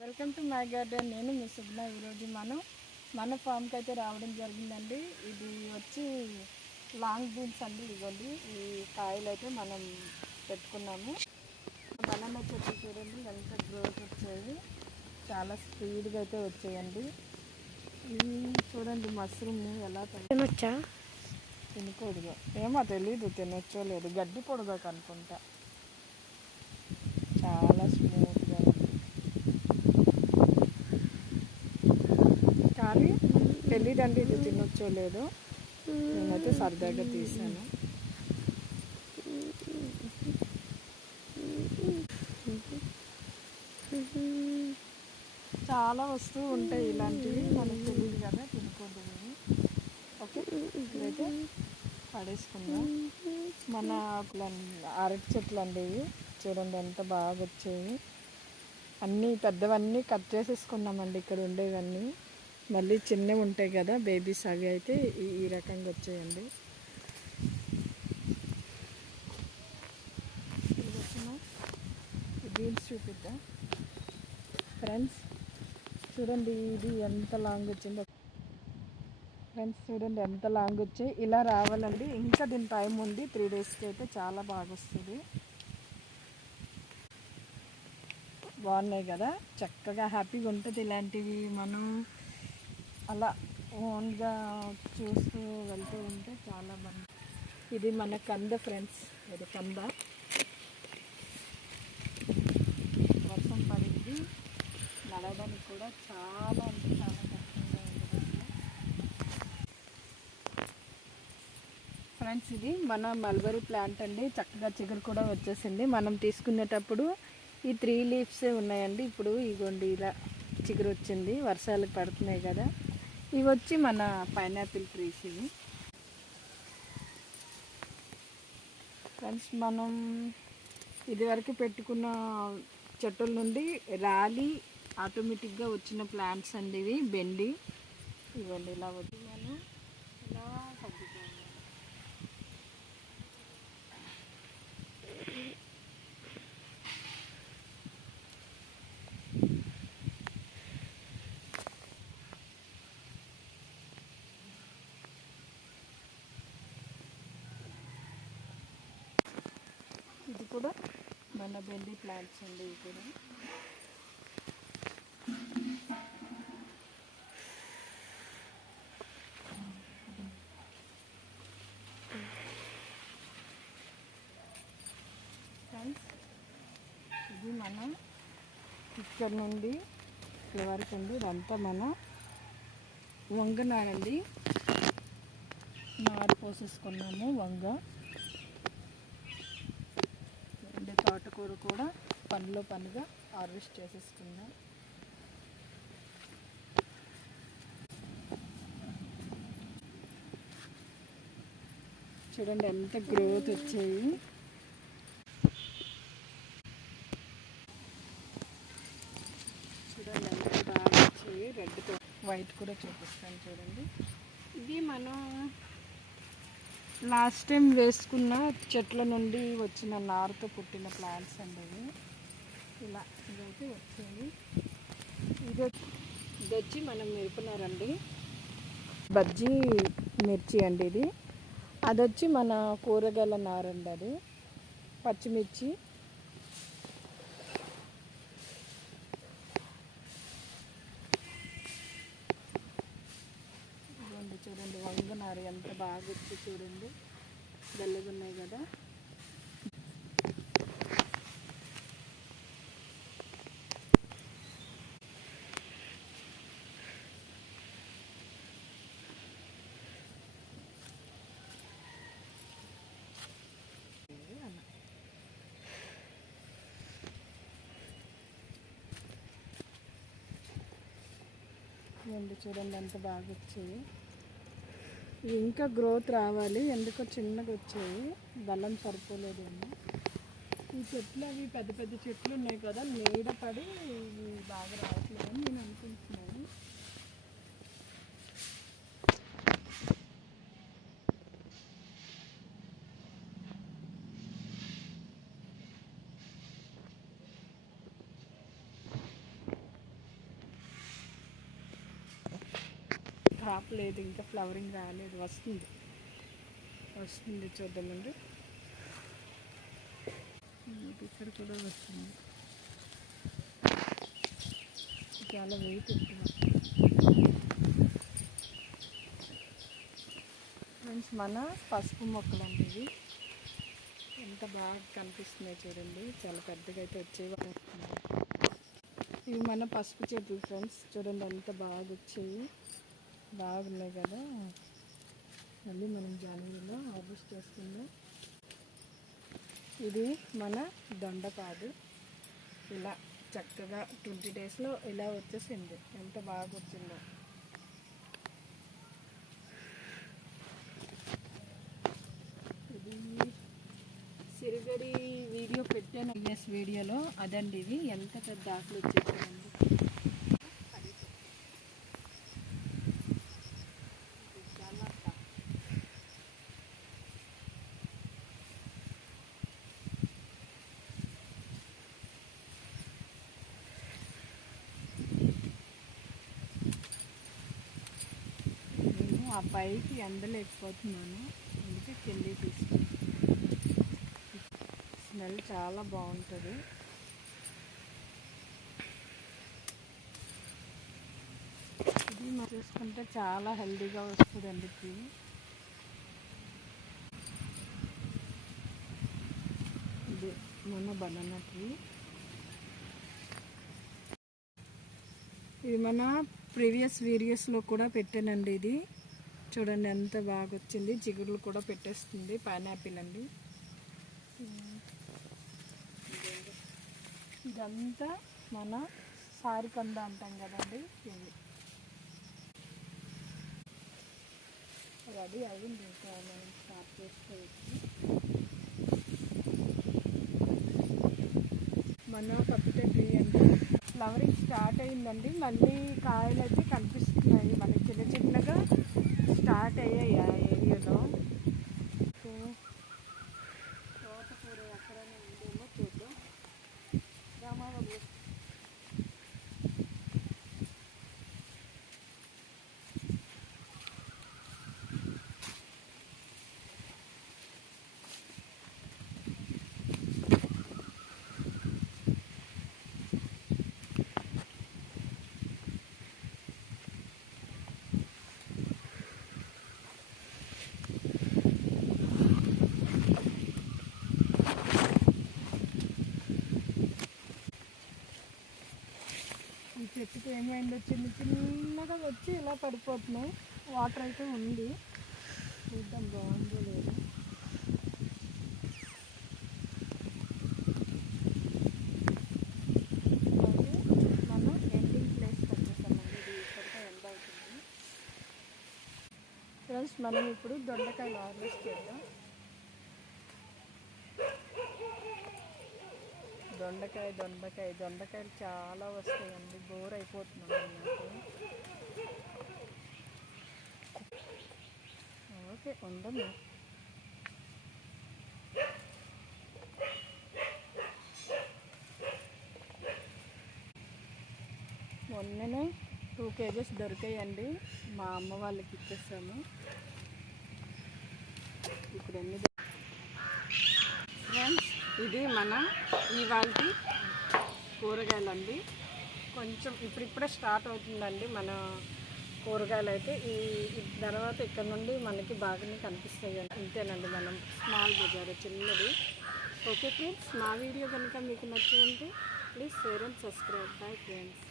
Welcome to my garden. నేను మీ సుగ్న. ఈరోజు మన ఫామ్కి అయితే రావడం జరిగిందండి. ఇది వచ్చి లాంగ్ బీన్స్ అండి. ఇవ్వండి, ఈ కాయలు అయితే మనం పెట్టుకున్నాము. బనానా చెట్లు చూడండి ఎంత గ్రోత్ వచ్చాయి, చాలా స్పీడ్గా అయితే వచ్చాయండి. ఇవి చూడండి మష్రూమ్ని ఎలా తినొచ్చా? తినకూడదు ఏమో తెలీదు, తినొచ్చో లేదు. గడ్డి పొడగాక అనుకుంటా. చాలా స్మూత్గా కానీ తెలీదండి ఇది తినొచ్చో లేదో. నేనైతే సరదాగా తీసాను. చాలా వస్తువు ఉంటాయి ఇలాంటివి, మనకు తెలియదు కదా, తినకూడదు. ఓకే, ఇదైతే పడేసుకుందాం. మన అరటి చెట్లు అండి ఇవి. చూడండి ఎంత బాగా వచ్చాయి. అన్నీ పెద్దవన్నీ కట్ చేసేసుకున్నామండి. ఇక్కడ ఉండేవన్నీ మళ్ళీ చిన్నవి ఉంటాయి కదా బేబీస్, అవి అయితే ఈ రకంగా వచ్చాయండి. బీన్స్ చూపిద్దాం ఫ్రెండ్స్. చూడండి ఇది ఎంత లాంగ్ వచ్చిందో. ఫ్రెండ్స్ చూడండి ఎంత లాంగ్ వచ్చాయి. ఇలా రావాలండి. ఇంకా దీని టైం ఉంది, 3 డేస్కి అయితే చాలా బాగా వస్తుంది. బాగున్నాయి కదా, చక్కగా హ్యాపీగా ఉంటుంది. ఇలాంటివి మనం అలా ఓన్గా చూస్తూ వెళ్తూ ఉంటే చాలా బాగుంది. ఇది మన కంద ఫ్రెండ్స్, ఇది కంద. వర్షం పడింది, నడవడానికి కూడా చాలా అంటే చాలా కష్టంగా ఉంది ఫ్రెండ్స్. ఇది మన మల్బరీ ప్లాంట్ అండి. చక్కగా చిగురు కూడా వచ్చేసింది. మనం తీసుకునేటప్పుడు ఈ 3 లీవ్సే ఉన్నాయండి. ఇప్పుడు ఇగోండి ఇలా చిగురు వచ్చింది. వర్షాలకు పడుతున్నాయి కదా. ఇవి వచ్చి మన పైనాపిల్ ట్రీస్. ఇవి ఫ్రెండ్స్ మనం ఇదివరకు పెట్టుకున్న చెట్టుల నుండి రాలి ఆటోమేటిక్గా వచ్చిన ప్లాంట్స్ అండి ఇవి. బెండి ఇవ్వండి ఇలా వచ్చి మనం ఇలా తగ్గుతాము. ఇది కూడా మన బెండి ప్లాంట్స్ అండి. ఇవి కూడా ఫ్రెండ్స్, ఇది మన ఇక్కడ నుండి ఇక్కడ వరకు అండి. ఇదంతా మన వంగ నారండి. నారు పోసేసుకున్నాము వంగ. తోటకూర కూడా పనిలో పనిగా హార్వెస్ట్ చేసేసుకుందాం. చూడండి ఎంత గ్రోత్ వచ్చాయి. చూడండి ఎంత బాగా వచ్చాయి. రెడ్తో వైట్ కూడా చూపిస్తాను చూడండి. ఇది మనం లాస్ట్ టైం వేసుకున్న చెట్ల నుండి వచ్చిన నారుతో పుట్టిన ప్లాంట్స్ అండి ఇవి. ఇలా ఇదైతే వచ్చాయి. ఇది వచ్చి మనం మిరపనారండి, బజ్జీ మిర్చి అండి ఇది. అది వచ్చి మన కూరగాయల నారండి, అది పచ్చిమిర్చి. చూడండి వంగనారు ఎంత బాగా వచ్చి చూడండి, తెల్లగా ఉన్నాయి కదా. చూడండి ఎంత బాగా వచ్చాయి. ఇంకా గ్రోత్ రావాలి, ఎందుకో చిన్నగా వచ్చాయి, బలం సరిపోలేదేమో. ఈ చెట్లు అవి పెద్ద పెద్ద చెట్లు ఉన్నాయి కదా, నీడ పడి ఇవి బాగా రావట్లేదని నేను అనుకుంటున్నాను. క్రాప్ లేదు, ఇంకా ఫ్లవరింగ్ రాలేదు, వస్తుంది చూద్దామండి. ఇక్కడ కూడా వస్తుంది, చాలా వెయిట్ ఉంటుంది ఫ్రెండ్స్. మన పసుపు మొక్కలు అండి ఇవి, ఎంత బాగా కనిపిస్తున్నాయి చూడండి, చాలా పెద్దగా అయితే వచ్చేవి. ఇవి మన పసుపు చెట్లు ఫ్రెండ్స్, చూడండి ఎంత బాగా వచ్చాయి, బాగున్నాయి కదా. మళ్ళీ మనం జనవరిలో హార్వెస్ట్ చేసుకుందాం. ఇది మన దొండపాదు, ఇలా చక్కగా 20 డేస్లో ఇలా వచ్చేసింది, ఎంత బాగా వచ్చిందో. ఇది సిరిగడి వీడియో పెట్టాను, వీడియోలో అదండి. ఇది ఎంత పెద్ద ఆకులు వచ్చేసాయండి. నేను ఆ పైకి ఎండలేకపోతున్నాను, అందుకే కింద తీసుకుంటాను. స్మెల్ చాలా బాగుంటుంది. ఇది మనం చూసుకుంటే చాలా హెల్తీగా వస్తుందండి. ఇది మన బనానా ట్రీ. ఇది మన ప్రీవియస్ వీడియోస్లో కూడా పెట్టానండి. ఇది చూడండి ఎంత బాగా వచ్చింది, చిగురులు కూడా పెట్టేస్తుంది. పైనాపిల్ అండి. ఇదంతా మన సారికంద అంటాం కదండి, ఇది అది అయింది, ఇంకా మనం స్టార్ట్ చేసుకోవచ్చు. మన పప్పిట ట్రీ అంటే ఫ్లవరింగ్ స్టార్ట్ అయిందండి, మళ్ళీ కాయలు అయితే కనిపిస్తున్నాయి మనకి చిన్న చిన్నగా స్టార్ట్ అయ్యాయి ఆ ఏరియాలో. తోటకూర ఎక్కడైనా ఉందేమో చూద్దాం. రామాబాబు చెట్టుకి ఏమైందో చిన్నగా వచ్చి ఇలా పడిపోతున్నాయి. వాటర్ అయితే ఉంది, చూద్దాం బాగుందో లేదు. మనం ఎండింగ్ ప్లేస్ వచ్చేసామండి, ఇది ఇక్కడితో ఎండ్ అవుతుంది ఫ్రెండ్స్. మనం ఇప్పుడు దొండకాయలు హార్వెస్ట్ చేద్దాం. దొండకాయలు చాలా వస్తాయండి, బోర్ అయిపోతున్నాం అన్నట్టు. ఓకే ఉండము. మొన్ననే 2 kgs దొరికాయండి, మా అమ్మ వాళ్ళకి ఇచ్చేసాము. ఇప్పుడు ఎన్ని ఫ్రెండ్స్, ఇది మన ఇవాళ కూరగాయలండి. కొంచెం ఇప్పుడిప్పుడే స్టార్ట్ అవుతుందండి మన కూరగాయలు అయితే. ఈ తర్వాత ఇక్కడ నుండి మనకి బాగానే కనిపిస్తాయి. ఇంతేనండి మనం స్మాల్ బజార్ చిన్నది. ఓకే ఫ్రెండ్స్, మా వీడియో కనుక మీకు నచ్చి ఉంటే please share and subscribe. Bye friends.